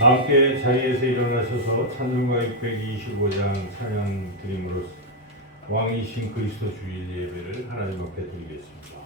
함께 자리에서 일어나셔서 찬송가 625장 찬양 드림으로 왕이신 그리스도 주일 예배를 하나님 앞에 드리겠습니다.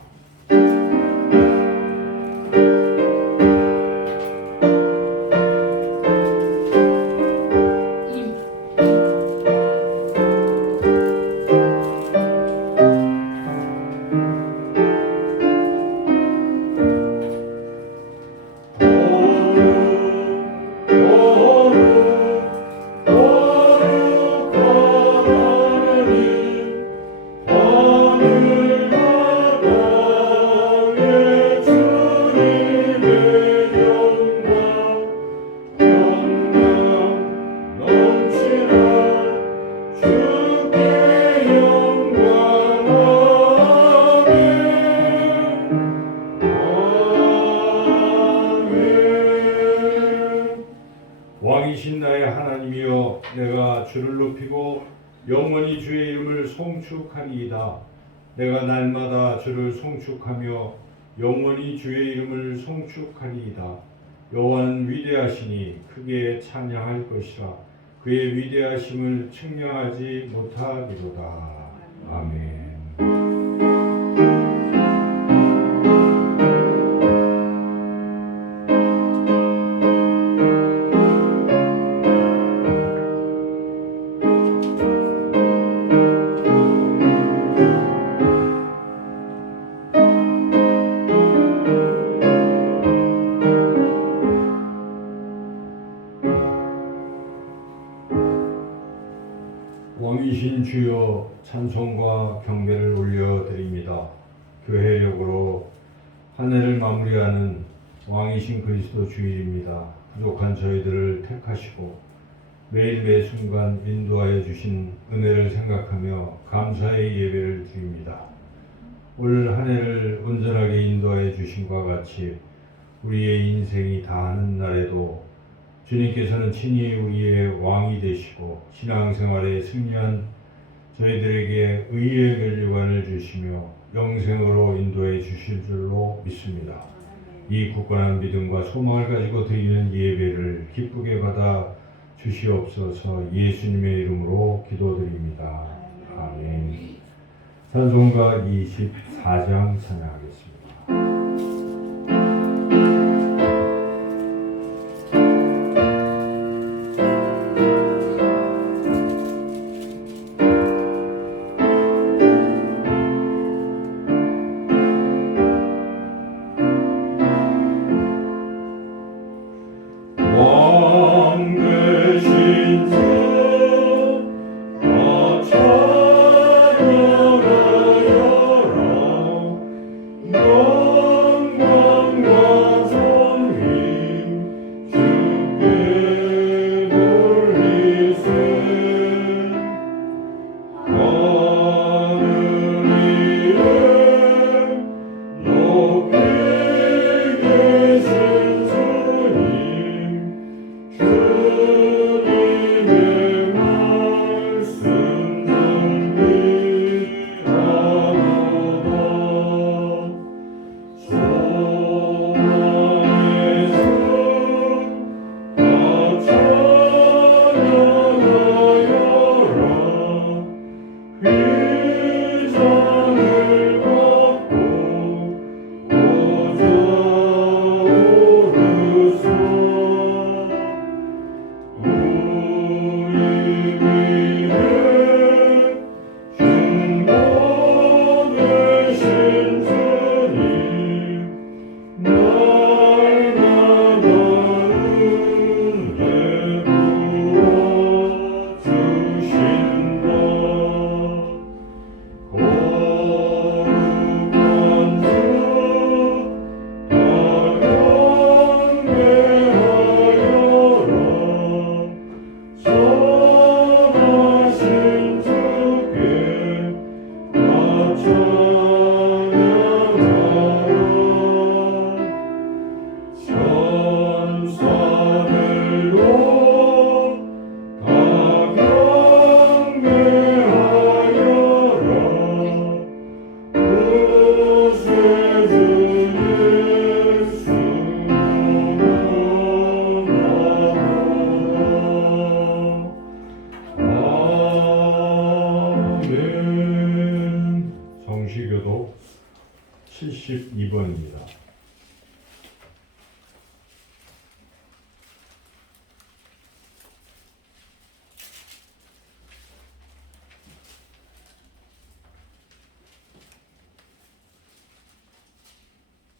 왕이신 나의 하나님이여, 내가 주를 높이고 영원히 주의 이름을 송축하리이다. 내가 날마다 주를 송축하며 영원히 주의 이름을 송축하리이다. 여호와는 위대하시니 크게 찬양할 것이라. 그의 위대하심을 측량하지 못하리로다. 아멘. 왕이신 주여, 찬송과 경배를 올려드립니다. 교회력으로 한 해를 마무리하는 왕이신 그리스도 주일입니다. 부족한 저희들을 택하시고 매일 매 순간 인도하여 주신 은혜를 생각하며 감사의 예배를 드립니다. 올 한 해를 온전하게 인도하여 주신과 같이 우리의 인생이 다하는 날에도 주님께서는 친히 우리의 왕이 되시고 신앙생활에 승리한 저희들에게 의의 면류관을 주시며 영생으로 인도해 주실 줄로 믿습니다. 이 굳건한 믿음과 소망을 가지고 드리는 예배를 기쁘게 받아 주시옵소서. 예수님의 이름으로 기도드립니다. 아멘. 찬송가 24장 찬양하겠습니다.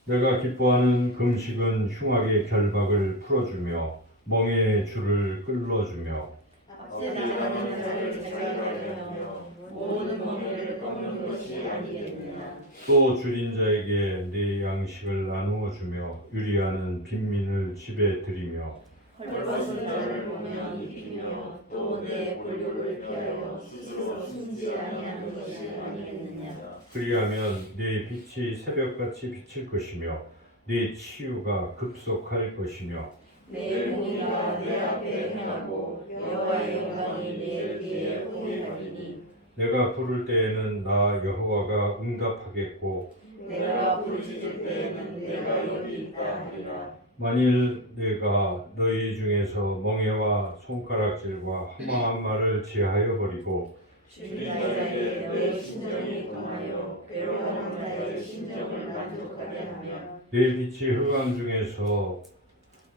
내가 기뻐하는 금식은 흉악의 결박을 풀어주며 멍에의 줄을 끌어주며 압제당하는 자를 자유하며 모든 멍에를 꺾는 것이 아니겠느냐. 또 줄인 자에게 네 양식을 나누어 주며 유리하는 빈민을 집에 들이며 헐벗은 자를 보며 입히며 또 내 권력을 피하여 스스로 숨지 아니하는 것이 아니겠느냐. 그리하면 네 빛이 새벽같이 비칠 것이며 네 치유가 급속할 것이며 내 공의가 내 앞에 행하고 여호와의 영광이 내 뒤에 공행하리니. 내가 부를 때에는 나 여호와가 응답하겠고 내가 부르짖을 때에는 내가 여기 있다 하리라. 만일 내가 너희 중에서 멍에와 손가락질과 허망한 말을 제하여 버리고 주님자에게 너의 심정이 동하여 괴로워하는 자의 심정을 만족하게 하며 내 빛이 흑암 중에서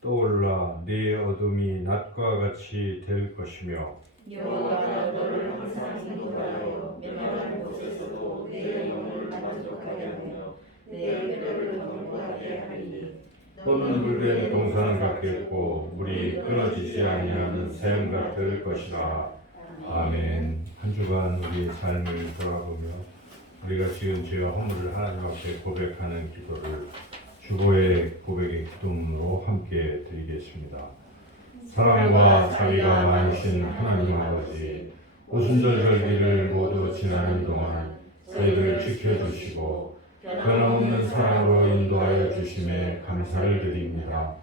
떠올라 네 어둠이 낮과 같이 될 것이며 여호와가 너를 항상 인도하여 명령한 곳에서도 내 영혼을 만족하게 하며 내 뼈를 견고하게 하리니. 떠는 물된 동산 같겠고 물이 끊어지지 아니하는 샘 같을 것이라. 아멘. 한 주간 우리의 삶을 돌아보며 우리가 지은 죄와 허물을 하나님 앞에 고백하는 기도를 주보의 고백의 기도문으로 함께 드리겠습니다. 사랑과 자비가 많으신 하나님 아버지, 오순절 절기를 모두 지나는 동안 저희를 지켜주시고 변함없는 사랑으로 인도하여 주심에 감사를 드립니다.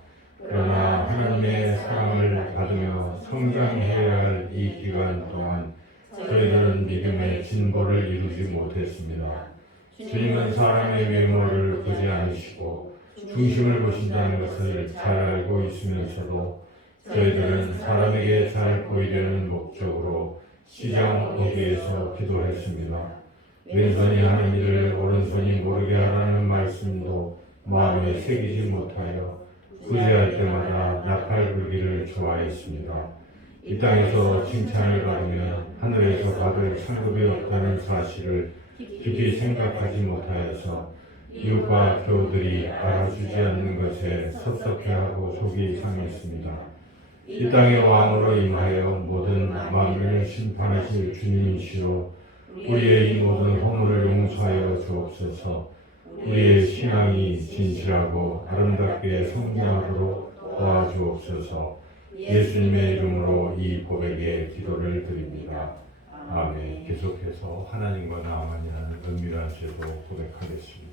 그러나 하나님의 사랑을 받으며 성장해야 할 이 기간 동안 저희들은 믿음의 진보를 이루지 못했습니다. 주님은 사람의 외모를 보지 않으시고 중심을 보신다는 것을 잘 알고 있으면서도 저희들은 사람에게 잘 보이려는 목적으로 시장 어귀에서 기도했습니다. 왼손이 하는 일을 오른손이 모르게 하라는 말씀도 마음에 새기지 못하여 구제할 때마다 나팔불기를 좋아했습니다. 이 땅에서 칭찬을 받으면 하늘에서 받을 상급이 없다는 사실을 깊이 생각하지 못하여서 이웃과 교우들이 알아주지 않는 것에 섭섭해하고 속이 상했습니다. 이 땅의 왕으로 임하여 모든 만민을 심판하실 주님이시로 우리의 이 모든 허물을 용서하여 주옵소서. 우리의 신앙이 진실하고 아름답게 성장하도록 도와주옵소서. 예수님의 이름으로 이 고백의 기도를 드립니다. 아멘. 계속해서 하나님과 나만이라는 은밀한 제도 고백하겠습니다.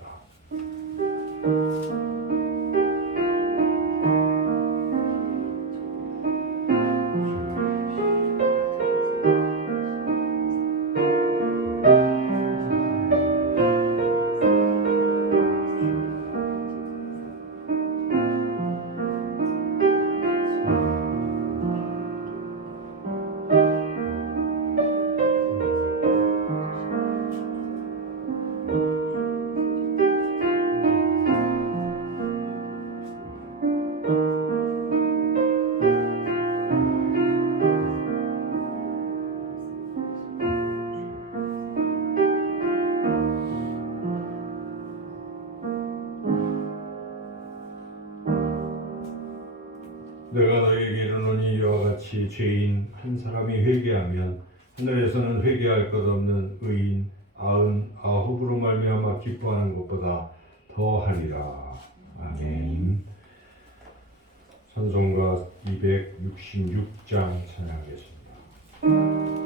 내가 너에게 이르노니 이와 같이 죄인 한 사람이 회개하면 하늘에서는 회개할 것 없는 의인 99으로 말미암아 기뻐하는 것보다 더하리라. 아멘. 찬송가 266장 찬양하겠습니다.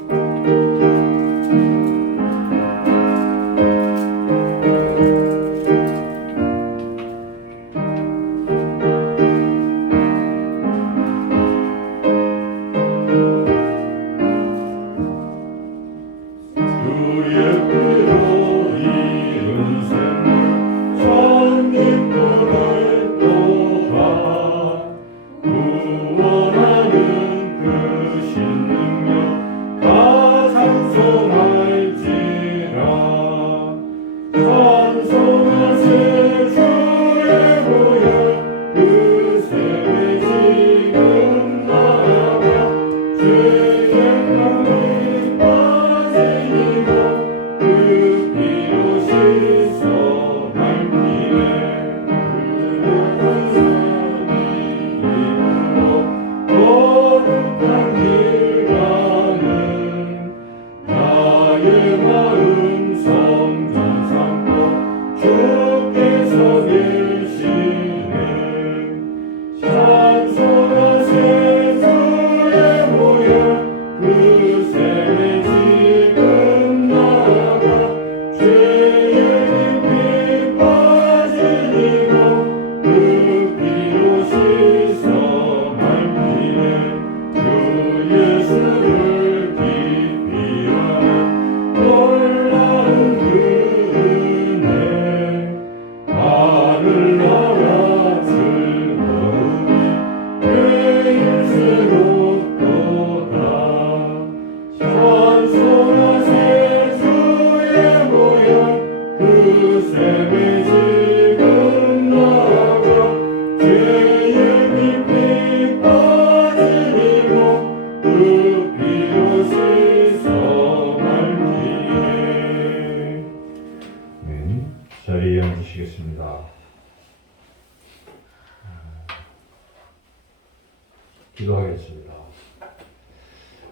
기도하겠습니다.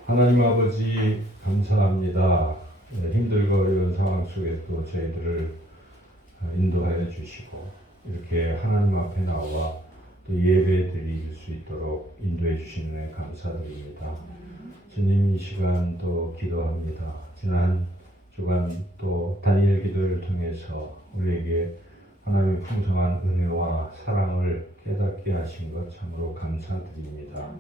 하나님 아버지 감사합니다. 힘들고 어려운 상황 속에서도 저희들을 인도하여 주시고 이렇게 하나님 앞에 나와 또 예배 드릴 수 있도록 인도해 주시는 데 감사드립니다. 주님 이 시간 또 기도합니다. 지난 주간 또 단일 기도를 통해서 우리에게 하나님의 풍성한 은혜와 사랑을 깨닫게 하신 것 참으로 감사드립니다.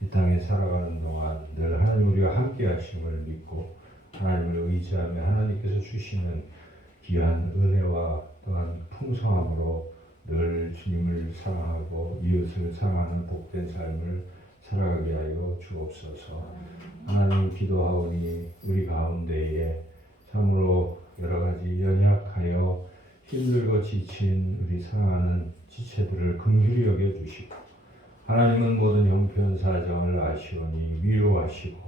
이 땅에 살아가는 동안 늘 하나님 우리와 함께 하심을 믿고 하나님을 의지하며 하나님께서 주시는 귀한 은혜와 또한 풍성함으로 늘 주님을 사랑하고 이웃을 사랑하는 복된 삶을 살아가게 하여 주옵소서. 하나님 기도하오니 우리 가운데에 참으로 여러 가지 연약하여 힘들고 지친 우리 사랑하는 지체들을 긍휼히 여겨주시고 하나님은 모든 형편 사정을 아시오니 위로하시고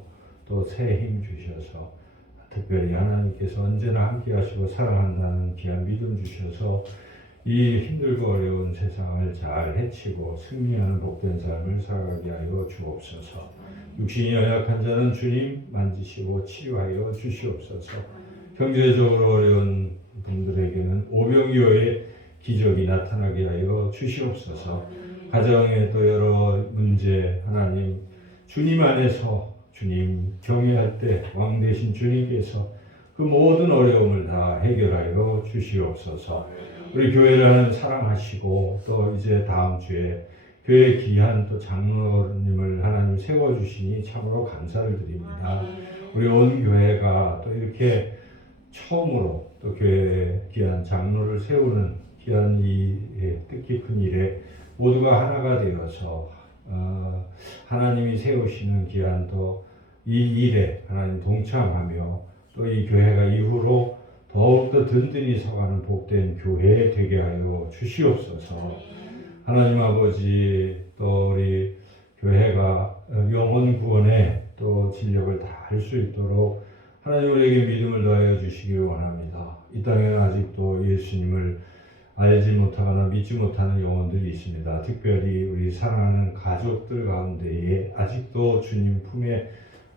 또 새 힘 주셔서 특별히 하나님께서 언제나 함께 하시고 사랑한다는 귀한 믿음 주셔서 이 힘들고 어려운 세상을 잘 헤치고 승리하는 복된 삶을 살아가게 하여 주옵소서. 육신이 연약한 자는 주님 만지시고 치유하여 주시옵소서. 경제적으로 어려운 분들에게는 오병이어의 기적이 나타나게 하여 주시옵소서. 가정에 또 여러 문제 하나님 주님 안에서 주님 경외할 때 왕 되신 주님께서 그 모든 어려움을 다 해결하여 주시옵소서. 우리 교회를 사랑하시고 또 이제 다음 주에 교회 귀한 또 장로님을 하나님 세워주시니 참으로 감사를 드립니다. 우리 온 교회가 또 이렇게 처음으로 또 교회에 귀한 장로를 세우는 귀한 이 뜻깊은 일에 모두가 하나가 되어서 하나님이 세우시는 귀한 또 이 일에 하나님 동참하며 또 이 교회가 이후로 더욱더 든든히 서가는 복된 교회 되게 하여 주시옵소서. 하나님 아버지 또 우리 교회가 영혼 구원에 또 진력을 다할 수 있도록 하나님 우리에게 믿음을 더하여 주시기 원합니다. 이 땅에는 아직도 예수님을 알지 못하거나 믿지 못하는 영혼들이 있습니다. 특별히 우리 사랑하는 가족들 가운데에 아직도 주님 품에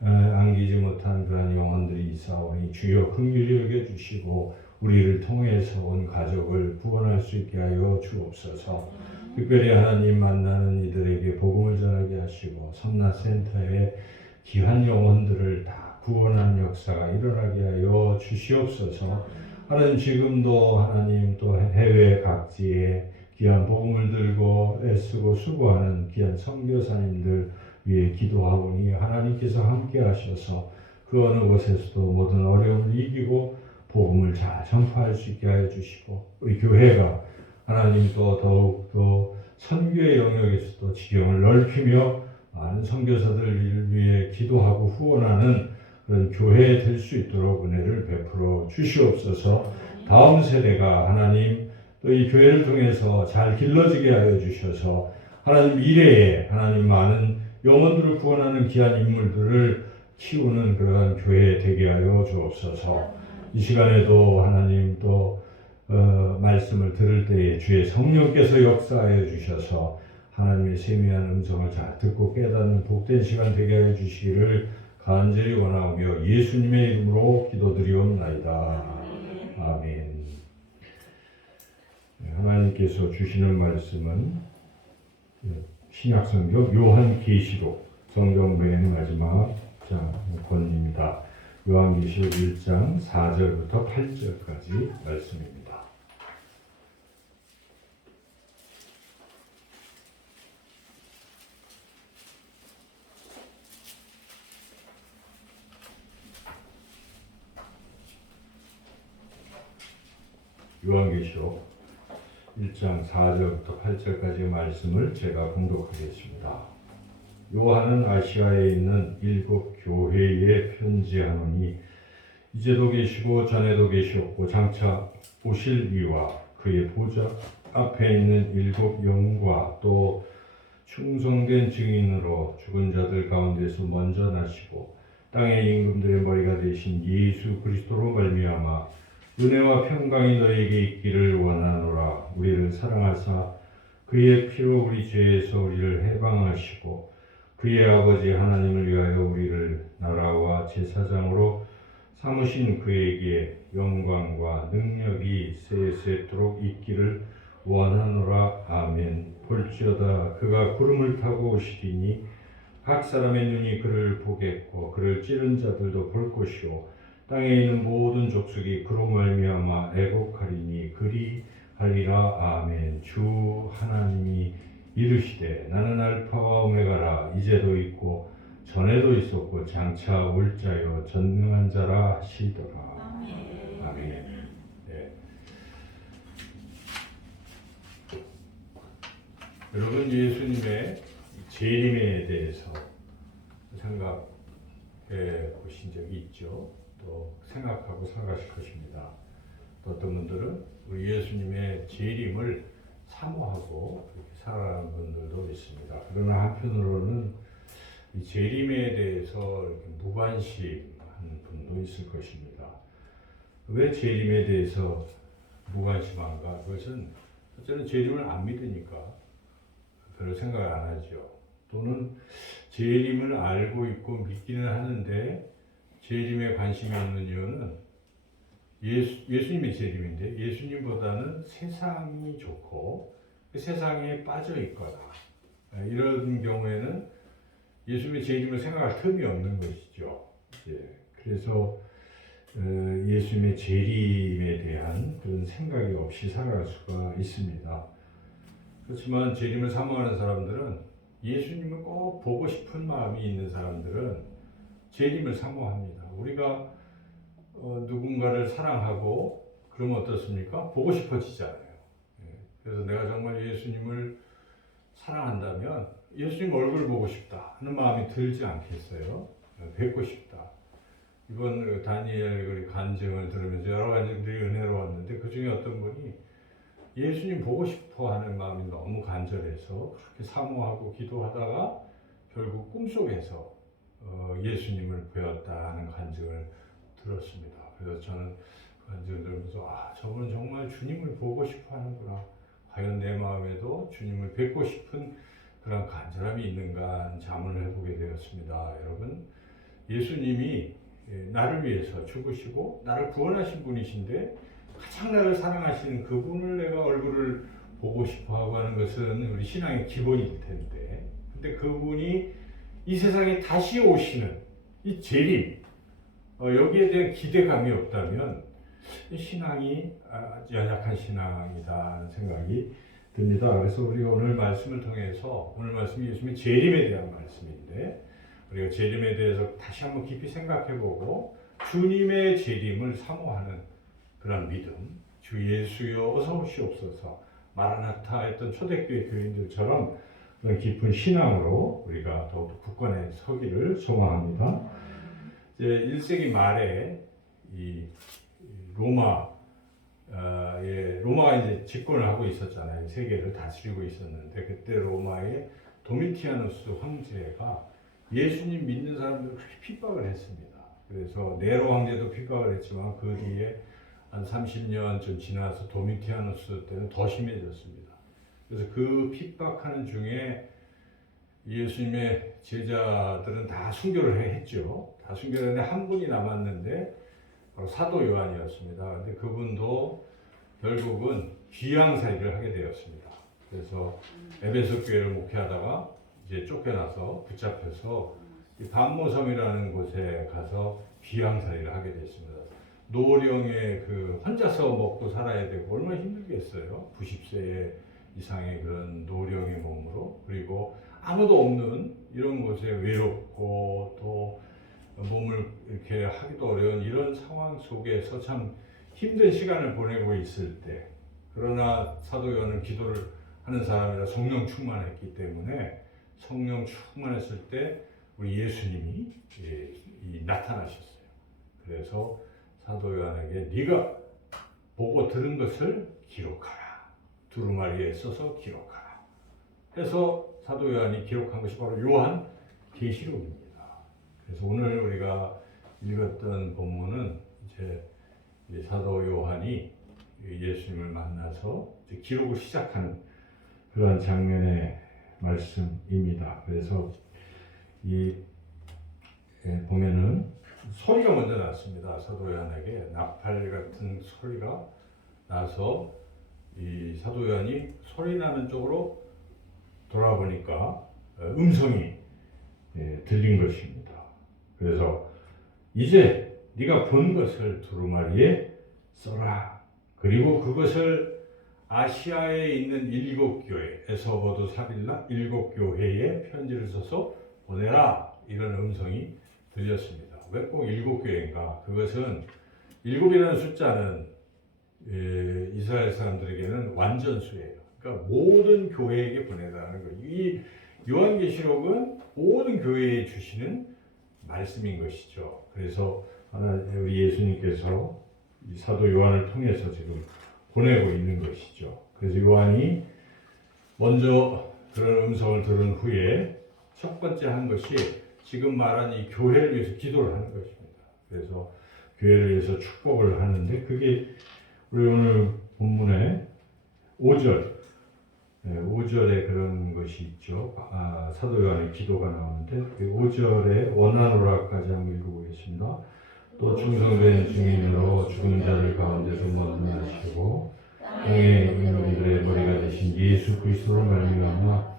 안기지 못한 그런 영혼들이 있사오니 주여 긍휼히 여겨주시고 우리를 통해서 온 가족을 구원할 수 있게 하여 주옵소서. 특별히 하나님 만나는 이들에게 복음을 전하게 하시고 섬나센터에 귀한 영혼들을 다 구원하는 역사가 일어나게 하여 주시옵소서. 하나님 지금도 하나님 또 해외 각지에 귀한 복음을 들고 애쓰고 수고하는 귀한 선교사님들 위해 기도하오니 하나님께서 함께 하셔서 그 어느 곳에서도 모든 어려움을 이기고 복음을 잘 전파할 수 있게 하여 주시고 우리 교회가 하나님 또 더욱더 선교의 영역에서도 지경을 넓히며 많은 선교사들을 위해 기도하고 후원하는 그런 교회 될 수 있도록 은혜를 베풀어 주시옵소서. 다음 세대가 하나님 또 이 교회를 통해서 잘 길러지게 하여 주셔서 하나님 미래에 하나님 많은 영혼들을 구원하는 귀한 인물들을 키우는 그러한 교회 되게 하여 주옵소서. 이 시간에도 하나님 또 말씀을 들을 때에 주의 성령께서 역사하여 주셔서 하나님의 세미한 음성을 잘 듣고 깨닫는 복된 시간 되게 하여 주시기를 간절히 원하오며 예수님의 이름으로 기도드리옵나이다. 아멘. 하나님께서 주시는 말씀은 신약성경 요한계시록 성경 맨 마지막 권입니다. 요한계시록 1장 4절부터 8절까지 말씀입니다. 요한계시록 1장 4절부터 8절까지의 말씀을 제가 봉독하겠습니다. 요한은 아시아에 있는 7 교회에 편지하노니 이제도 계시고 전에도 계시었고 장차 오실 이와 그의 보좌 앞에 있는 7 영과 또 충성된 증인으로 죽은 자들 가운데서 먼저 나시고 땅의 임금들의 머리가 되신 예수 그리스도로 말미암아 은혜와 평강이 너에게 있기를 원하노라. 우리를 사랑하사 그의 피로 우리 죄에서 우리를 해방하시고 그의 아버지 하나님을 위하여 우리를 나라와 제사장으로 삼으신 그에게 영광과 능력이 세세토록 있기를 원하노라. 아멘. 볼지어다 그가 구름을 타고 오시리니 각 사람의 눈이 그를 보겠고 그를 찌른 자들도 볼 것이요 땅에 있는 모든 족속이 그로 말미암아 애곡하리니 그리하리라. 아멘. 주 하나님이 이르시되 나는 알파와 오메가라. 이제도 있고 전에도 있었고 장차 올 자여 전능한 자라 하시더라. 아멘. 네. 여러분, 예수님의 재림에 대해서 생각해 보신 적이 있죠? 또 생각하고 살아가실 것입니다. 또 어떤 분들은 우리 예수님의 재림을 사모하고 그렇게 살아가는 분들도 있습니다. 그러나 한편으로는 이 재림에 대해서 이렇게 무관심한 분도 있을 것입니다. 왜 재림에 대해서 무관심한가? 그것은 첫째는 재림을 안 믿으니까 별 생각을 안 하죠. 또는 재림을 알고 있고 믿기는 하는데 재림에 관심이 없는 이유는 예수님의 재림인데 예수님보다는 세상이 좋고 그 세상에 빠져 있거나 이런 경우에는 예수님의 재림을 생각할 틈이 없는 것이죠. 그래서 예수님의 재림에 대한 그런 생각이 없이 살아갈 수가 있습니다. 그렇지만 재림을 사모하는 사람들은 예수님을 꼭 보고 싶은 마음이 있는 사람들은 재림을 사모합니다. 우리가 누군가를 사랑하고 그러면 어떻습니까? 보고 싶어지잖아요. 그래서 내가 정말 예수님을 사랑한다면 예수님 얼굴을 보고 싶다 하는 마음이 들지 않겠어요? 뵙고 싶다. 이번 다니엘 간증을 들으면서 여러 간증들이 은혜로웠는데 그 중에 어떤 분이 예수님 보고 싶어 하는 마음이 너무 간절해서 그렇게 사모하고 기도하다가 결국 꿈속에서 예수님을 배웠다 하는 간증을 들었습니다. 그래서 저는 그 간증을 들으면서 저분은 정말 주님을 보고 싶어 하는구나. 과연 내 마음에도 주님을 뵙고 싶은 그런 간절함이 있는가 자문을 해보게 되었습니다. 여러분, 예수님이 나를 위해서 죽으시고 나를 구원하신 분이신데 가장 나를 사랑하시는 그분을 내가 얼굴을 보고 싶어 하고 하는 것은 우리 신앙의 기본일 텐데, 근데 그분이 이 세상에 다시 오시는 이 재림, 여기에 대한 기대감이 없다면 신앙이 연약한 신앙이다 하는 생각이 듭니다. 그래서 우리가 오늘 말씀을 통해서, 오늘 말씀이 예수님의 재림에 대한 말씀인데 우리가 재림에 대해서 다시 한번 깊이 생각해보고 주님의 재림을 사모하는 그런 믿음, 주 예수여 어서 오시옵소서, 마라나타 했던 초대교회 교인들처럼 그런 깊은 신앙으로 우리가 더욱 굳건해 서기를 소망합니다. 이제 1세기 말에 이 로마가 이제 집권을 하고 있었잖아요. 세계를 다스리고 있었는데 그때 로마의 도미티아누스 황제가 예수님 믿는 사람들을 그렇게 핍박을 했습니다. 그래서 네로 황제도 핍박을 했지만 그 뒤에 한 30년 좀 지나서 도미티아누스 때는 더 심해졌습니다. 그래서 그 핍박하는 중에 예수님의 제자들은 다 순교를 했죠. 다 순교를 했는데 한 분이 남았는데 바로 사도 요한이었습니다. 그런데 그분도 결국은 귀양살이를 하게 되었습니다. 그래서 에베소 교회를 목회하다가 이제 쫓겨나서 붙잡혀서 반모섬이라는 곳에 가서 귀양살이를 하게 됐습니다. 노령의 혼자서 먹고 살아야 되고 얼마나 힘들겠어요. 90세 이상의 그런 노령의 몸으로, 그리고 아무도 없는 이런 곳에 외롭고 또 몸을 이렇게 하기도 어려운 이런 상황 속에서 참 힘든 시간을 보내고 있을 때, 그러나 사도 요한은 기도를 하는 사람이라 성령 충만했기 때문에 성령 충만했을 때 우리 예수님이 나타나셨어요. 그래서 사도 요한에게 네가 보고 들은 것을 기록하라. 두루마리에 써서 기록하라. 해서 사도 요한이 기록한 것이 바로 요한 계시록입니다. 그래서 오늘 우리가 읽었던 본문은 이제 사도 요한이 예수님을 만나서 이제 기록을 시작하는 그러한 장면의 말씀입니다. 그래서 이 보면은 소리가 먼저 났습니다. 사도 요한에게 나팔 같은 소리가 나서 이 사도 요한이 소리 나는 쪽으로 돌아보니까 음성이 들린 것입니다. 그래서 이제 네가 본 것을 두루마리에 써라. 그리고 그것을 아시아에 있는 7교회, 에서버도 사빌라 7교회에 편지를 써서 보내라. 이런 음성이 들렸습니다. 왜 꼭 7교회인가? 그것은 7이라는 숫자는 이스라엘 사람들에게는 완전수예요. 그러니까 모든 교회에게 보내라는 거예요. 이 요한계시록은 모든 교회에 주시는 말씀인 것이죠. 그래서 우리 예수님께서 이 사도 요한을 통해서 지금 보내고 있는 것이죠. 그래서 요한이 먼저 그런 음성을 들은 후에 첫 번째 한 것이 지금 말한 이 교회를 위해서 기도를 하는 것입니다. 그래서 교회를 위해서 축복을 하는데 그게 우리 오늘 본문에 5절에 그런 것이 있죠. 사도 요한의 기도가 나오는데 그 5절에 원하노라까지 한번 읽어보겠습니다. 또 충성된 증인으로 죽은 자들 가운데서 먼저나시고 땅에 있는 우리들의 머리가 되신 예수 그리스도로 말미암아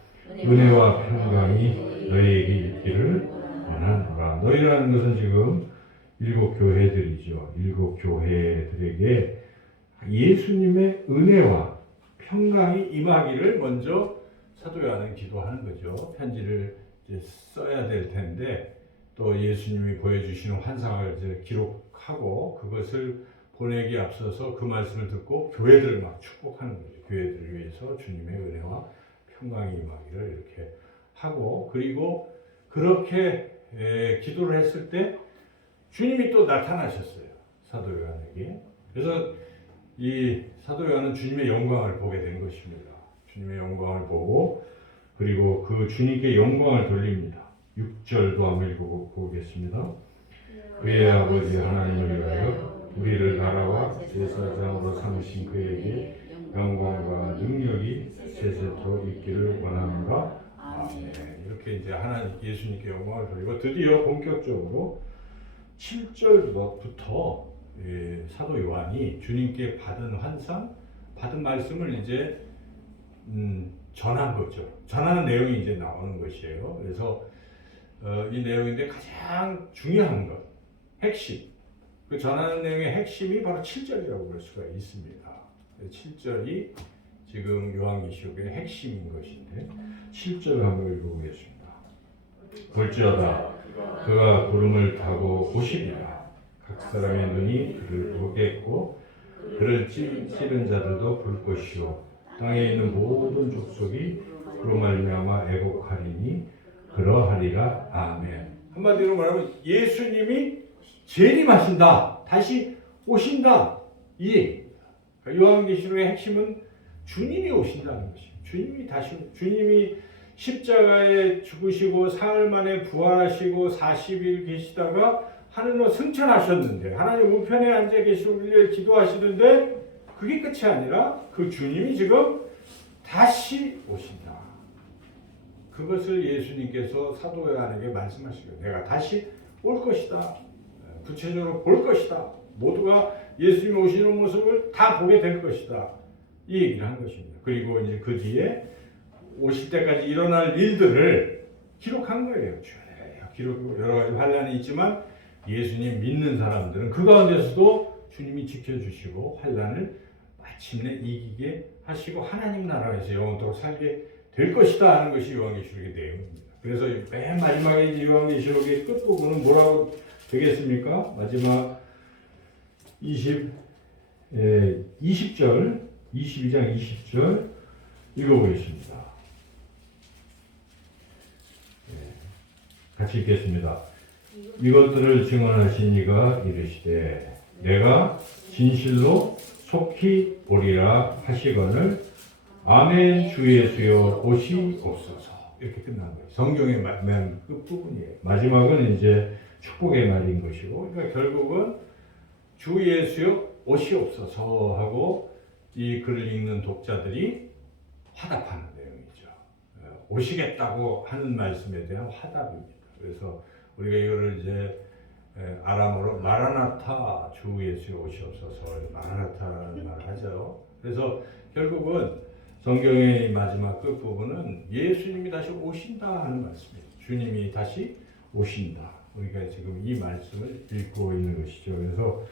은혜와 평강이 너희에게 있기를 원하노라. 너희라는 것은 지금 7교회들이죠. 7교회들에게 예수님의 은혜와 평강이 임하기를 먼저 사도 요한은 기도하는 거죠. 편지를 이제 써야 될 텐데 또 예수님이 보여주시는 환상을 이제 기록하고 그것을 보내기에 앞서서 그 말씀을 듣고 교회들을 막 축복하는 거죠. 교회들을 위해서 주님의 은혜와 평강이 임하기를 이렇게 하고 그리고 그렇게 기도를 했을 때 주님이 또 나타나셨어요. 사도 요한에게. 그래서 이 사도 요한은 주님의 영광을 보게 된 것입니다. 주님의 영광을 보고 그리고 그 주님께 영광을 돌립니다. 6절도 한번 읽어보겠습니다. 그의 아버지 하나님을 위하여 우리를 나라와 제사장으로 삼으신 그에게 영광과 능력이 세세토록 있기를 원합니다. 아멘. 이렇게 이제 하나님 예수님께 영광을 돌리고 드디어 본격적으로 7절부터 사도 요한이 주님께 받은 환상, 받은 말씀을 이제 전한 거죠. 전하는 내용이 이제 나오는 것이에요. 그래서 이 내용인데 가장 중요한 것, 핵심. 그 전하는 내용의 핵심이 바로 7절이라고 볼 수가 있습니다. 7절이 지금 요한계시록의 핵심인 것인데 7절을 한번 읽어보겠습니다. 볼지어다 그가 구름을 타고 오시리라. 각 사람의 눈이 그를 보겠고 그를 찌른 자들도 볼 것이요 땅에 있는 모든 족속이 그로 말미암아 애곡하리니 그러하리라. 아멘. 한마디로 말하면 예수님이 재림하신다. 다시 오신다. 이 얘기입니다. 요한계시록의 핵심은 주님이 오신다는 것입니다. 주님이 십자가에 죽으시고 사흘 만에 부활하시고 40일 계시다가 하늘로 승천하셨는데 하나님 우편에 앉아 계시고 기도하시는데 그게 끝이 아니라 그 주님이 지금 다시 오신다. 그것을 예수님께서 사도 요한에게 말씀하시고 내가 다시 올 것이다. 구체적으로 볼 것이다. 모두가 예수님이 오시는 모습을 다 보게 될 것이다. 이 얘기를 한 것입니다. 그리고 이제 그 뒤에 오실 때까지 일어날 일들을 기록한 거예요. 기록 여러 가지 환란이 있지만 예수님 믿는 사람들은 그 가운데서도 주님이 지켜주시고 환란을 마침내 이기게 하시고 하나님 나라에서 영원토록 살게 될 것이다 하는 것이 요한계시록의 내용입니다. 그래서 맨 마지막에 요한계시록의 끝부분은 뭐라고 되겠습니까? 마지막 20절 22장 20절 읽어보겠습니다. 같이 읽겠습니다. 이것들을 증언하신 이가 이르시되 내가 진실로 속히 오리라 하시거늘 아멘 주 예수여 오시옵소서. 이렇게 끝난 거예요. 성경의 맨 끝부분이에요. 마지막은 이제 축복의 말인 것이고 그러니까 결국은 주 예수여 오시옵소서 하고 이 글을 읽는 독자들이 화답하는 내용이죠. 오시겠다고 하는 말씀에 대한 화답입니다. 그래서 우리가 이거를 이제 아람어로 마라나타 주 예수의 오시옵소서 마라나타라는 말을 하죠. 그래서 결국은 성경의 마지막 끝부분은 예수님이 다시 오신다 하는 말씀이에요. 주님이 다시 오신다. 우리가 지금 이 말씀을 읽고 있는 것이죠. 그래서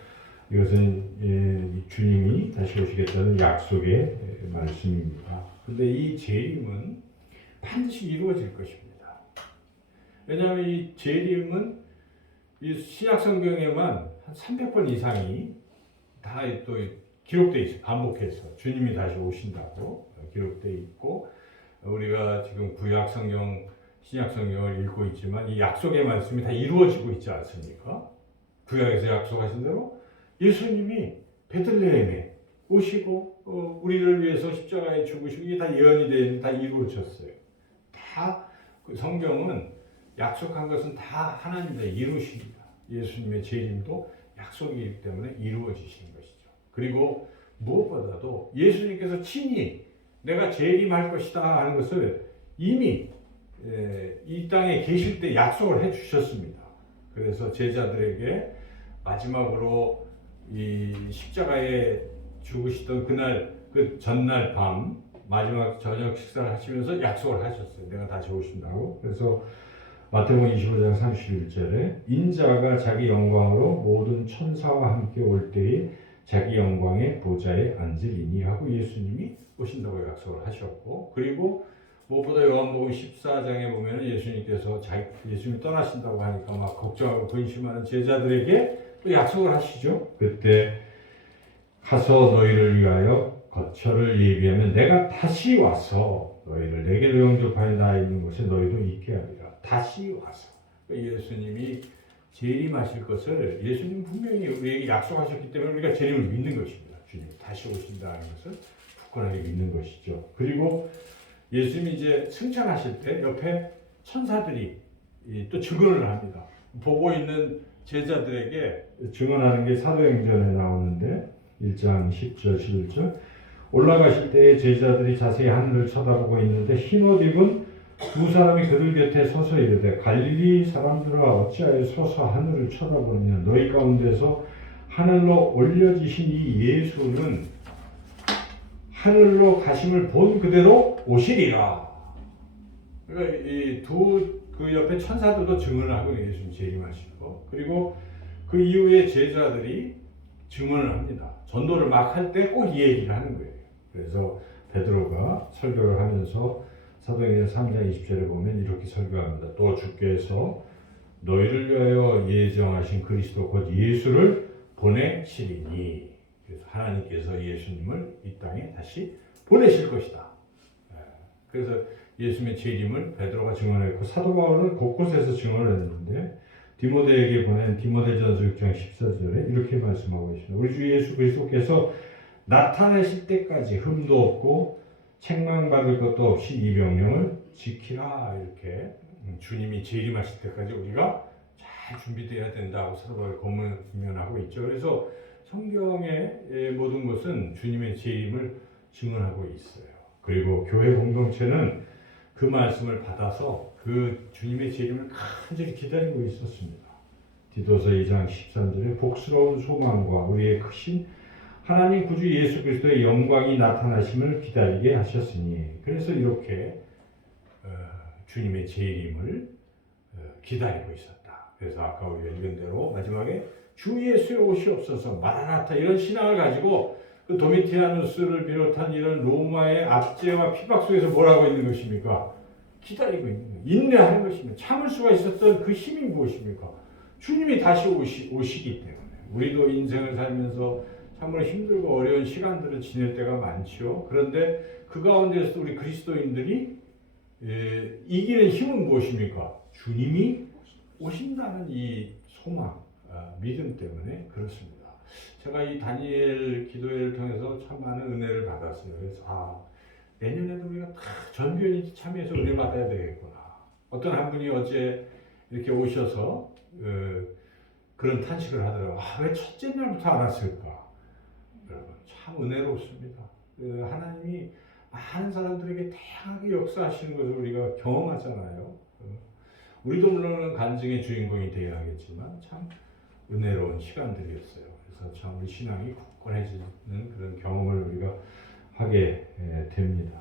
이것은 주님이 다시 오시겠다는 약속의 말씀입니다. 근데 이 재림은 반드시 이루어질 것입니다. 왜냐하면 이 재림은 이 신약 성경에만 한 300번 이상이 다 또 기록되어 있어요. 반복해서 주님이 다시 오신다고 기록되어 있고, 우리가 지금 구약 성경, 신약 성경을 읽고 있지만 이 약속의 말씀이 다 이루어지고 있지 않습니까? 구약에서 약속하신 대로 예수님이 베들레헴에 오시고 우리를 위해서 십자가에 죽으시고 이게 다 예언이 되어 있는, 다 이루어졌어요. 다 그 성경은 약속한 것은 다 하나님이 이루십니다. 예수님의 재림도 약속이기 때문에 이루어지신 것이죠. 그리고 무엇보다도 예수님께서 친히 내가 재림할 것이다 하는 것을 이미 이 땅에 계실 때 약속을 해주셨습니다. 그래서 제자들에게 마지막으로 이 십자가에 죽으시던 그날, 그 전날 밤 마지막 저녁 식사를 하시면서 약속을 하셨어요. 내가 다시 오신다고. 그래서 마태복음 25장 31절에 인자가 자기 영광으로 모든 천사와 함께 올 때에 자기 영광의 보좌에 앉으리니 하고 예수님이 오신다고 약속을 하셨고, 그리고 무엇보다 요한복음 14장에 보면 예수님께서 예수님이 떠나신다고 하니까 막 걱정하고 근심하는 제자들에게 또 약속을 하시죠. 그때 가서 너희를 위하여 거처를 예비하면 내가 다시 와서 너희를 내게로 영접하여 나 있는 곳에 너희도 있게 하리라. 다시 와서 예수님이 재림하실 것을 예수님 분명히 우리에게 약속하셨기 때문에 우리가 재림을 믿는 것입니다. 주님이 다시 오신다는 것을 굳건하게 믿는 것이죠. 그리고 예수님이 이제 승천하실 때 옆에 천사들이 또 증언을 합니다. 보고 있는 제자들에게 증언하는 게 사도행전에 나오는데 1장 10절 11절 올라가실 때에 제자들이 자세히 하늘을 쳐다보고 있는데 흰옷 입은 두 사람이 그들 곁에 서서 이르되 갈릴리 사람들아 어찌하여 서서 하늘을 쳐다보느냐 너희 가운데서 하늘로 올려지신 이 예수는 하늘로 가심을 본 그대로 오시리라. 그러니까 이 그 옆에 천사들도 증언을 하고 예수님 재림하시고, 그리고 그 이후에 제자들이 증언을 합니다. 전도를 막 할 때 꼭 이 얘기를 하는 거예요. 그래서 베드로가 설교를 하면서 사도행전 3장 20절에 보면 이렇게 설교합니다. 또 주께서 너희를 위하여 예정하신 그리스도 곧 예수를 보내시리니, 그래서 하나님께서 예수님을 이 땅에 다시 보내실 것이다. 그래서 예수님의 재림을 베드로가 증언했고 사도 바울은 곳곳에서 증언을 했는데 디모데에게 보낸 디모데전서 6장 14절에 이렇게 말씀하고 있습니다. 우리 주 예수 그리스도께서 나타나실 때까지 흠도 없고 책망받을 것도 없이 이 명령을 지키라. 이렇게 주님이 재림하실 때까지 우리가 잘 준비되어야 된다고 사도 바울이 권면하고 있죠. 그래서 성경의 모든 것은 주님의 재림을 증언하고 있어요. 그리고 교회 공동체는 그 말씀을 받아서 그 주님의 재림을 간절히 기다리고 있었습니다. 디도서 2장 13절에 복스러운 소망과 우리의 크신 하나님 구주 예수 그리스도의 영광이 나타나심을 기다리게 하셨으니, 그래서 이렇게 주님의 재림을 기다리고 있었다. 그래서 아까 우리가 읽은 대로 마지막에 주 예수의 오시옵소서 마라나타 이런 신앙을 가지고 그 도미티아누스를 비롯한 이런 로마의 압제와 핍박 속에서 뭘 하고 있는 것입니까? 기다리고 있는 거예요. 인내하는 것입니다. 참을 수가 있었던 그 힘이 무엇입니까? 주님이 다시 오시기 때문에. 우리도 인생을 살면서 참으로 힘들고 어려운 시간들을 지낼 때가 많죠. 그런데 그 가운데서 우리 그리스도인들이 이기는 힘은 무엇입니까? 주님이 오신다는 이 소망, 믿음 때문에 그렇습니다. 제가 이 다니엘 기도회를 통해서 참 많은 은혜를 받았어요. 그래서 내년에도 우리가 다 전교인이 참여해서 은혜 받아야 되겠구나. 어떤 한 분이 어제 이렇게 오셔서 그런 탄식을 하더라고요. 왜 첫째 날부터 안 왔을까? 여러분 참 은혜롭습니다. 하나님이 많은 사람들에게 다양하게 역사하시는 것을 우리가 경험하잖아요. 우리도 물론 간증의 주인공이 되어야 하겠지만 참 은혜로운 시간들이었어요. 그래서 참 우리 신앙이 굳건해지는 그런 경험을 우리가 하게 됩니다.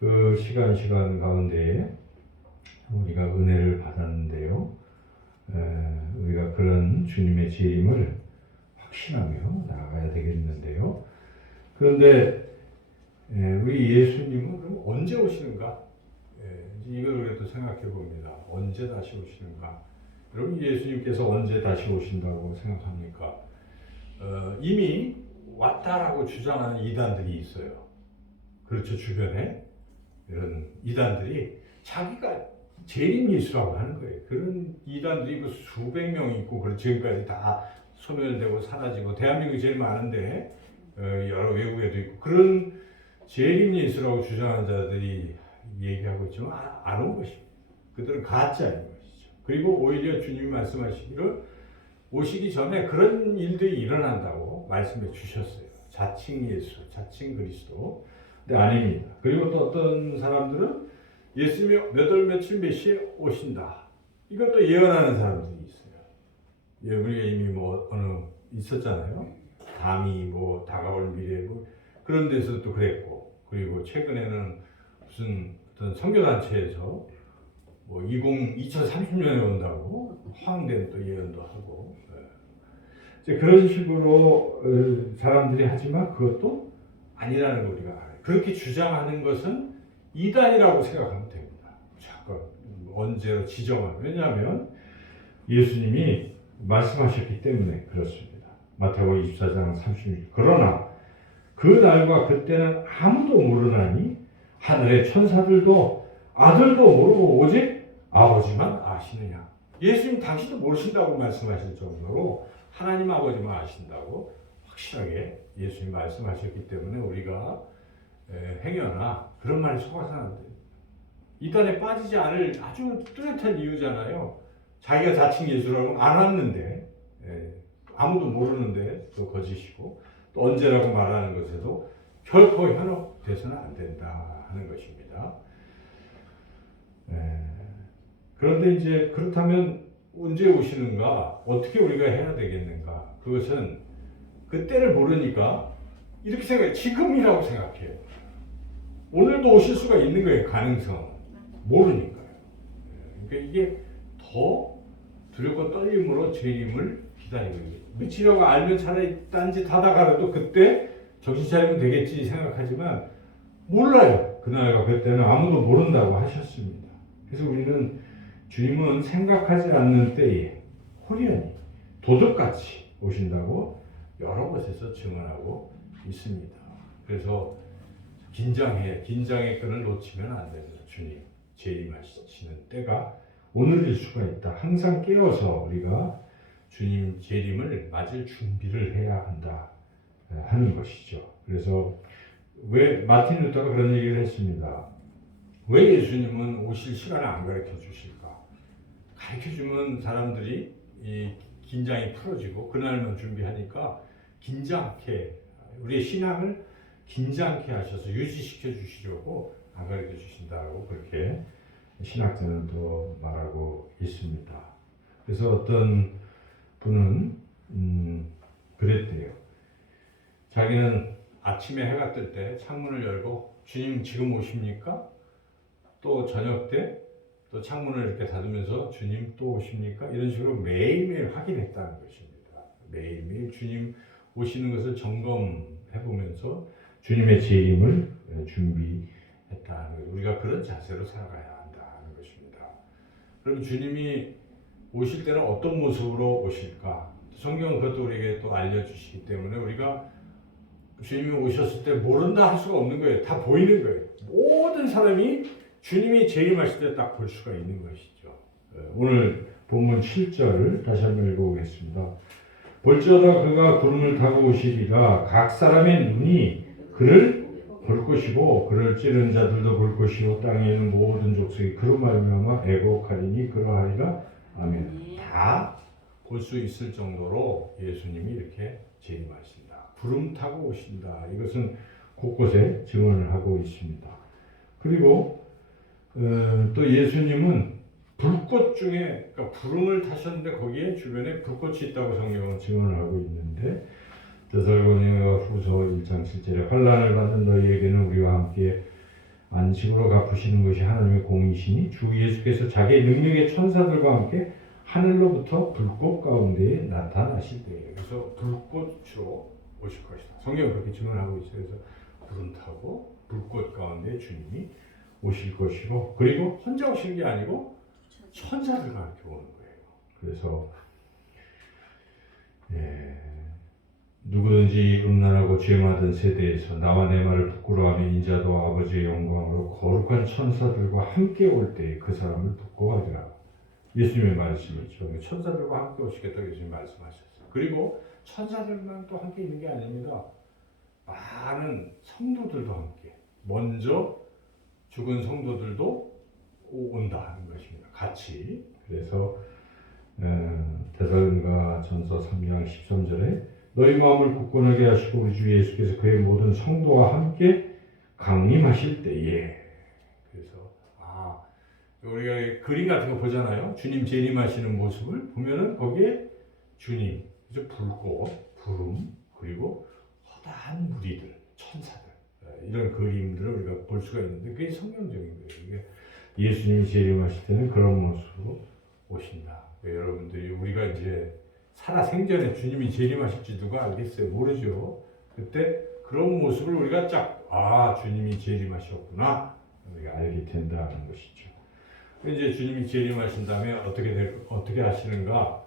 그 시간 가운데에 우리가 은혜를 받았는데요. 우리가 그런 주님의 재림을 확신하며 나아가야 되겠는데요. 그런데 우리 예수님은 그럼 언제 오시는가? 이걸 우리가 또 생각해 봅니다. 언제 다시 오시는가? 여러분, 예수님께서 언제 다시 오신다고 생각합니까? 이미 왔다라고 주장하는 이단들이 있어요. 그렇죠, 주변에 이런 이단들이 자기가 재림 예수라고 하는 거예요. 그런 이단들이 뭐 수백 명 있고, 그런 지금까지 다 소멸되고 사라지고, 대한민국이 제일 많은데 여러 외국에도 있고, 그런 재림 예수라고 주장하는 자들이 얘기하고 있지만 안 온 것입니다. 그들은 가짜인 것이죠. 그리고 오히려 주님이 말씀하시기를 오시기 전에 그런 일들이 일어난다고 말씀해 주셨어요. 자칭 예수, 자칭 그리스도. 근데 아닙니다. 그리고 또 어떤 사람들은 예수님이 몇 월 며칠 몇 시에 오신다. 이것도 예언하는 사람들이 있어요. 예, 우리가 이미 뭐 어느 있었잖아요. 담이 뭐 다가올 미래 뭐 그런 데서 또 그랬고, 그리고 최근에는 무슨 어떤 선교단체에서 뭐 2030년에 온다고 황된 또 예언도 하고, 이제 그런 식으로 사람들이 하지만 그것도 아니라는 걸 우리가 알아요. 그렇게 주장하는 것은 이단이라고 생각하면 됩니다. 자꾸 언제 지정하면. 왜냐하면 예수님이 말씀하셨기 때문에 그렇습니다. 마태복음 24장 36절. 그러나 그 날과 그때는 아무도 모르나니 하늘의 천사들도 아들도 모르고 오직 아버지만 아시느냐. 예수님 당신도 모르신다고 말씀하실 정도로 하나님 아버지만 아신다고 확실하게 예수님 말씀하셨기 때문에 우리가 행여나 그런 말에 속아서는 안 돼요. 이단에 빠지지 않을 아주 뚜렷한 이유잖아요. 자기가 자칭 예수라고 안 왔는데, 아무도 모르는데 또 거짓이고, 또 언제라고 말하는 것에도 결코 현혹돼서는 안 된다 하는 것입니다. 그런데 이제 그렇다면 언제 오시는가? 어떻게 우리가 해야 되겠는가? 그것은 그때를 모르니까 이렇게 생각해요. 지금이라고 생각해요. 오늘도 오실 수가 있는 거예요. 가능성. 모르니까요. 그러니까 이게 더 두렵고 떨림으로 재림을 기다리고 있는 거예요. 며칠이라고 알면 차라리 딴짓 하다가라도 그때 정신 차리면 되겠지 생각하지만 몰라요. 그날과 그때는 아무도 모른다고 하셨습니다. 그래서 우리는 주님은 생각하지 않는 때에 호련히 도둑같이 오신다고 여러 곳에서 증언하고 있습니다. 그래서 긴장의 끈을 놓치면 안 됩니다. 주님 재림하시는 때가 오늘일 수가 있다. 항상 깨어서 우리가 주님 재림을 맞을 준비를 해야 한다 하는 것이죠. 그래서 왜 마틴 루터가 그런 얘기를 했습니다. 왜 예수님은 오실 시간을 안 가르쳐 주실까? 가르쳐 주면 사람들이 이 긴장이 풀어지고 그날만 준비하니까 긴장케 우리의 신앙을 긴장케 하셔서 유지시켜 주시려고 안 가르쳐 주신다고 그렇게 신학자는 또 말하고 있습니다. 그래서 어떤 분은 그랬대요. 자기는 아침에 해가 뜰 때 창문을 열고 주님 지금 오십니까? 또 저녁 때 또 창문을 이렇게 닫으면서 주님 또 오십니까? 이런 식으로 매일매일 확인했다는 것입니다. 매일매일 주님 오시는 것을 점검해 보면서 주님의 재림을 준비했다는 것. 우리가 그런 자세로 살아가야 한다는 것입니다. 그럼 주님이 오실 때는 어떤 모습으로 오실까? 성경은 그것도 우리에게 또 알려주시기 때문에 우리가 주님이 오셨을 때 모른다 할 수가 없는 거예요. 다 보이는 거예요. 모든 사람이 주님이 재림하실 때 딱 볼 수가 있는 것이죠. 오늘 본문 7절을 다시 한번 읽어보겠습니다. 볼지어다 그가 구름을 타고 오시리라. 각 사람의 눈이 그를 볼 것이고 그를 찌르는 자들도 볼 것이요 땅에 있는 모든 족속이 그로 말미암아 애곡하리니 그러하리라. 아멘. 다 볼 수 있을 정도로 예수님이 이렇게 재림하신다. 구름 타고 오신다. 이것은 곳곳에 증언을 하고 있습니다. 그리고 또 예수님은 불꽃 중에 그러니까 구름을 타셨는데 거기에 주변에 불꽃이 있다고 성경은 증언을 하고 있는데 데살로니가 후서 1장 7절에 환난을 받는 너희에게는 우리와 함께 안식으로 갚으시는 것이 하나님의 공이시니 주 예수께서 자기의 능력의 천사들과 함께 하늘로부터 불꽃 가운데에 나타나실 때에 그래서 불꽃으로 오실 것이다. 성경은 그렇게 증언하고 있어요. 그래서 구름 타고 불꽃 가운데 주님이 오실 것이고 그리고 혼자 오시는 게 아니고 천사들과 함께 오는 거예요. 그래서 누구든지 음란하고 죄 많은 세대에서 나와 내 말을 부끄러워하는 인자도 아버지의 영광으로 거룩한 천사들과 함께 올 때에 그 사람을 부끄러워하리라. 예수님의 말씀이죠. 천사들과 함께 오시겠다고 예수님 말씀하셨어요. 그리고 천사들만 또 함께 있는 게 아닙니다. 많은 성도들도 함께 먼저 죽은 성도들도 온다는 것입니다. 같이. 그래서 데살로니가 전서 3장 13절에 너희 마음을 굳건하게 하시고 우리 주 예수께서 그의 모든 성도와 함께 강림하실 때에 그래서 우리가 그림 같은 거 보잖아요. 주님 재림하시는 모습을 보면은 거기에 주님, 그래서 불꽃, 구름 그리고 허다한 무리들, 천사들 이런 그림들을 우리가 볼 수가 있는데 그게 성경적인 거예요. 이게 예수님이 재림하실 때는 그런 모습으로 오신다. 여러분들이 우리가 이제 살아 생전에 주님이 재림하실지 누가 알겠어요? 모르죠. 그때 그런 모습을 우리가 주님이 재림하셨구나 우리가 알게 된다는 것이죠. 이제 주님이 재림하신 다음에 어떻게 하시는가?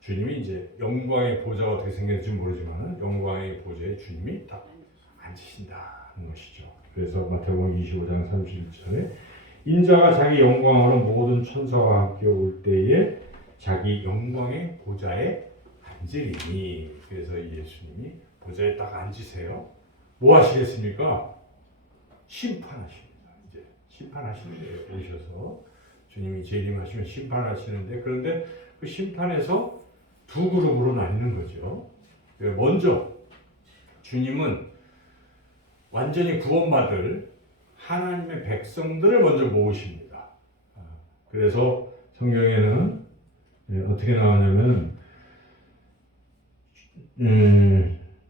주님이 이제 영광의 보좌가 어떻게 생겼는지 모르지만 영광의 보좌에 주님이 딱 앉으신다는 것이죠. 그래서 마태복음 25장 31절에 인자가 자기 영광으로 모든 천사와 함께 올 때에 자기 영광의 보좌에 앉으리니 그래서 예수님이 보좌에 딱 앉으세요. 뭐 하시겠습니까? 심판하십니다. 이제 심판하시는데 오셔서 주님이 재림하시면 심판하시는데 그런데 그 심판에서 두 그룹으로 나뉘는 거죠. 먼저 주님은 완전히 구원받을 하나님의 백성들을 먼저 모으십니다. 그래서 성경에는 어떻게 나오냐면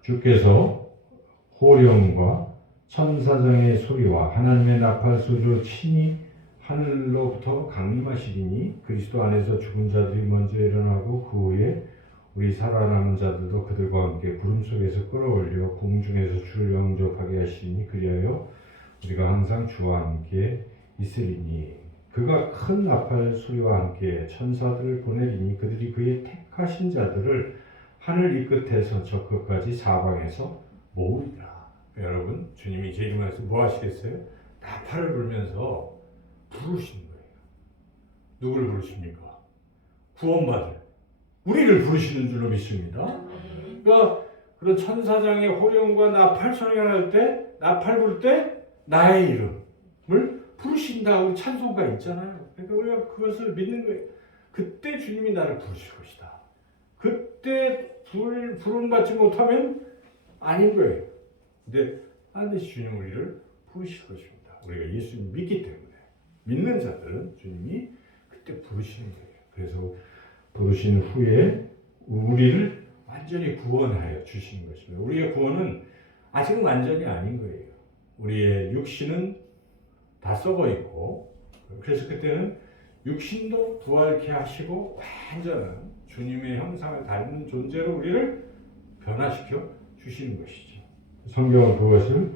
주께서 호령과 천사장의 소리와 하나님의 나팔 소리로 친히 하늘로부터 강림하시리니 그리스도 안에서 죽은 자들이 먼저 일어나고 그 후에 우리 살아남은 자들도 그들과 함께 구름 속에서 끌어올려 공중에서 주를 영접하게 하시리니 그리하여 우리가 항상 주와 함께 있으리니 그가 큰 나팔 소리와 함께 천사들을 보내리니 그들이 그의 택하신 자들을 하늘 이 끝에서 저 끝까지 사방에서 모으리라. 여러분 주님이 재림하셔서 뭐 하시겠어요? 나팔을 불면서 부르시는 거예요. 누구를 부르십니까? 구원받을 우리를 부르시는 줄로 믿습니다. 그러니까 그런 천사장의 호령과 나팔 소리가 날 때 나팔 불 때 나의 이름을 부르신다고 찬송가 있잖아요. 그러니까 우리가 그것을 믿는 거예요. 그때 주님이 나를 부르실 것이다. 그때 부름받지 못하면 아닌 거예요. 근데 반드시 주님 우리를 부르실 것입니다. 우리가 예수님 믿기 때문에 믿는 자들은 주님이 그때 부르시는 거예요. 그래서 부르신 후에 우리를 완전히 구원하여 주시는 것입니다. 우리의 구원은 아직은 완전히 아닌 거예요. 우리의 육신은 다 썩어 있고 그래서 그때는 육신도 부활케 하시고 완전한 주님의 형상을 닮는 존재로 우리를 변화시켜 주시는 것이죠. 성경은 그것을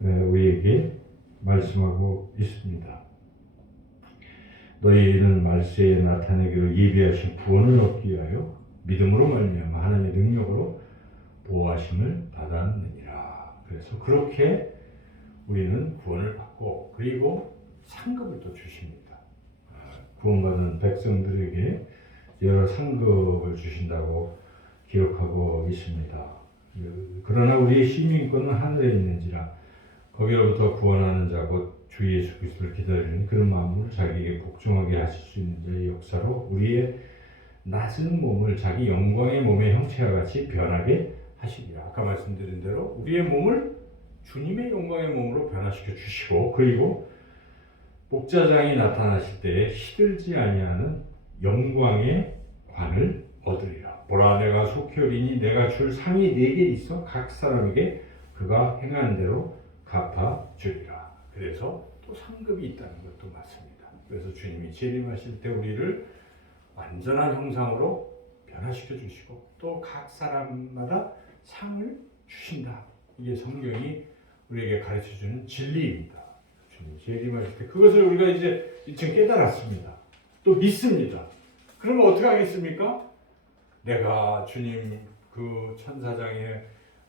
우리에게 말씀하고 있습니다. 너희는 말세에 나타내기로 예비하신 구원을 얻기 위하여 믿음으로 말미암아 하나님의 능력으로 보호하심을 받았느니라. 그래서 그렇게 우리는 구원을 받고 그리고 상급을 또 주십니다. 구원받은 백성들에게 여러 상급을 주신다고 기록하고 있습니다. 그러나 우리의 시민권은 하늘에 있는지라 거기로부터 구원하는 자 곧 주 예수 그리스도를 기다리는 그런 마음으로 자기에게 복종하게 하실 수 있는 자의 역사로 우리의 낮은 몸을 자기 영광의 몸의 형체와 같이 변하게 하시리라. 아까 말씀드린 대로 우리의 몸을 주님의 영광의 몸으로 변화시켜 주시고 그리고 목자장이 나타나실 때에 시들지 아니하는 영광의 관을 얻으리라. 보라, 내가 속히 오리니 내가 줄 상이 4개 있어 각 사람에게 그가 행한 대로 갚아주리라. 그래서 또 상급이 있다는 것도 맞습니다. 그래서 주님이 재림하실 때 우리를 완전한 형상으로 변화시켜 주시고 또 각 사람마다 상을 주신다. 이게 성경이 우리에게 가르쳐 주는 진리입니다. 주님 재림하실 때 그것을 우리가 이제 지금 깨달았습니다. 또 믿습니다. 그러면 어떻게 하겠습니까? 내가 주님 그 천사장의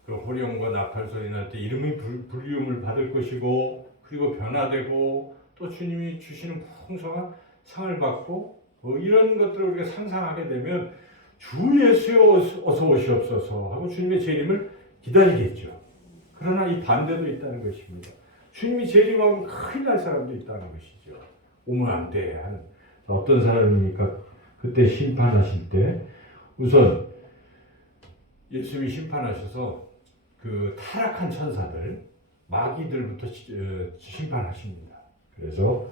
그 호령과 나팔 소리 날 때 이름이 불리움을 받을 것이고 그리고 변화되고 또 주님이 주시는 풍성한 상을 받고 이런 것들을 우리가 상상하게 되면 주 예수여 어서 오시옵소서 하고 주님의 재림을 기다리겠죠. 그러나 이 반대도 있다는 것입니다. 주님이 재림하면 큰일 날 사람도 있다는 것이죠. 오면 안 돼 하는. 어떤 사람입니까? 그때 심판하실 때 우선 예수님이 심판하셔서 그 타락한 천사들 마귀들부터 심판하십니다. 그래서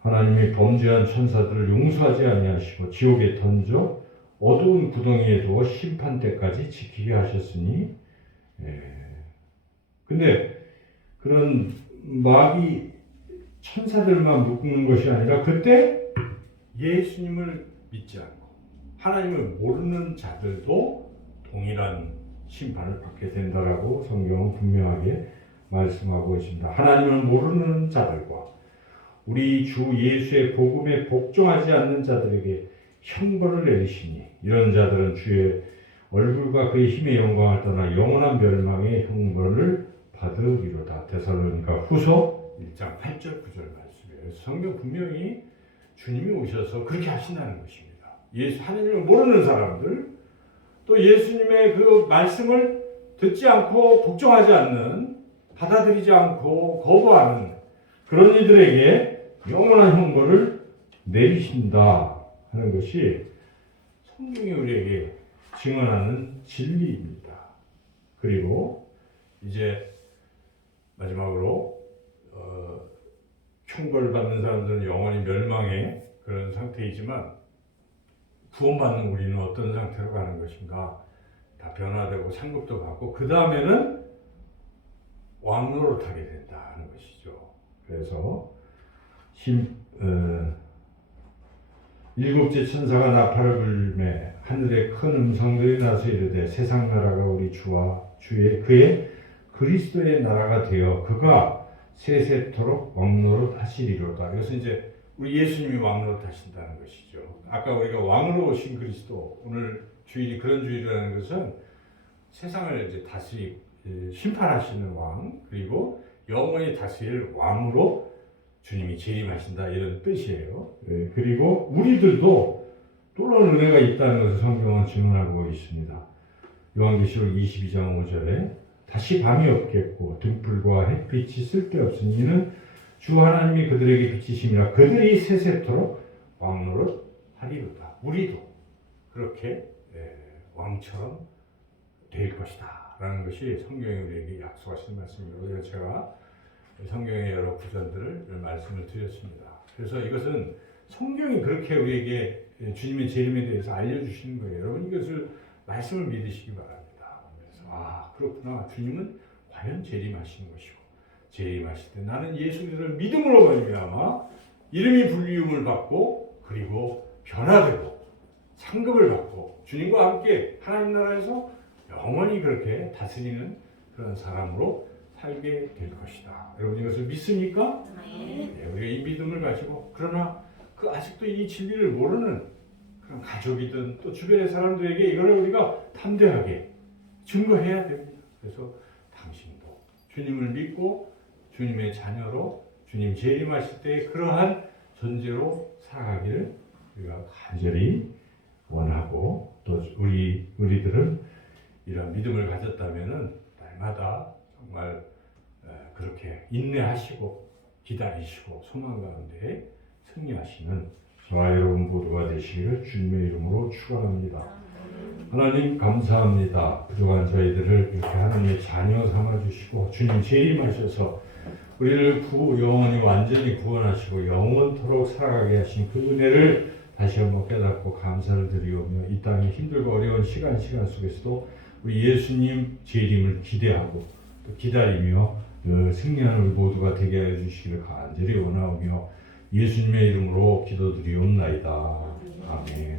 하나님이 범죄한 천사들을 용서하지 아니하시고 지옥에 던져 어두운 구덩이에 두어 심판 때까지 지키게 하셨으니 근데 그런 마귀 천사들만 묶는 것이 아니라 그때 예수님을 믿지 않고 하나님을 모르는 자들도 동일한 심판을 받게 된다라고 성경은 분명하게 말씀하고 있습니다. 하나님을 모르는 자들과 우리 주 예수의 복음에 복종하지 않는 자들에게 형벌을 내리시니 이런 자들은 주의 얼굴과 그의 힘의 영광을 떠나 영원한 멸망의 형벌을 받으리로다. 데살로니가 후서 1장 8절 9절 말씀이에요. 성경 분명히 주님이 오셔서 그렇게 하신다는 것입니다. 하나님을 모르는 사람들 또 예수님의 그 말씀을 듣지 않고 복종하지 않는 받아들이지 않고 거부하는 그런 이들에게 영원한 형벌을 내리신다 하는 것이 성경이 우리에게 증언하는 진리입니다. 그리고 이제 마지막으로 형벌을 받는 사람들은 영원히 멸망의 그런 상태이지만 구원받는 우리는 어떤 상태로 가는 것인가? 다 변화되고 상급도 받고 그 다음에는 왕노릇하게 된다 하는 것이죠. 그래서 일곱째 천사가 나팔을 불매 하늘에 큰 음성들이 나서 이르되 세상 나라가 우리 주와 그의 그리스도의 나라가 되어 그가 세세토록 왕노릇 하시리로다. 이것은 이제 우리 예수님이 왕노릇 하신다는 것이죠. 아까 우리가 왕으로 오신 그리스도, 오늘 주일이 그런 주일이라는 것은 세상을 이제 다시 심판하시는 왕, 그리고 영원히 다스릴 왕으로 주님이 재림하신다 이런 뜻이에요. 그리고 우리들도 놀라운 은혜가 있다는 것을 성경은 증언하고 있습니다. 요한계시록 22장 5절에 다시 밤이 없겠고 등불과 햇빛이 쓸데없으니 이는 주 하나님이 그들에게 비치심이라 그들이 세세토록 왕노릇 하리로다. 우리도 그렇게 왕처럼 될 것이다 라는 것이 성경이 우리에게 약속하신 말씀입니다. 그래서 제가 성경의 여러 구절들을 말씀을 드렸습니다. 그래서 이것은 성경이 그렇게 우리에게 주님의 재림에 대해서 알려주시는 거예요. 여러분 이것을 말씀을 믿으시기 바랍니다. 그래서 그렇구나. 주님은 과연 재림하시는 것이고 재림하실 때 나는 예수 그리스도를 믿음으로 말미암아 이름이 불리움을 받고 그리고 변화되고 상급을 받고 주님과 함께 하나님 나라에서 영원히 그렇게 다스리는 그런 사람으로 살게 될 것이다. 여러분 이것을 믿습니까? 네, 우리가 이 믿음을 가지고 그러나 그 아직도 이 진리를 모르는 그런 가족이든 또 주변의 사람들에게 이걸 우리가 담대하게 증거해야 됩니다. 그래서 당신도 주님을 믿고 주님의 자녀로 주님 재림하실 때 그러한 존재로 살아가기를 우리가 간절히 원하고 또 우리들은 이런 믿음을 가졌다면은 날마다 정말 그렇게 인내하시고 기다리시고 소망 가운데 승리하시는 저와 여러분 모두가 되시기를 주님의 이름으로 축원합니다. 하나님 감사합니다. 그동안 저희들을 이렇게 하나님의 자녀 삼아 주시고 주님 재림하셔서 우리를 영원히 완전히 구원하시고 영원토록 살아가게 하신 그 은혜를 다시 한번 깨닫고 감사를 드리오며 이 땅의 힘들고 어려운 시간 속에서도 우리 예수님 재림을 기대하고 또 기다리며 승리하는 우리 모두가 되게 해 주시기를 간절히 원하오며 예수님의 이름으로 기도드리옵나이다. 아멘.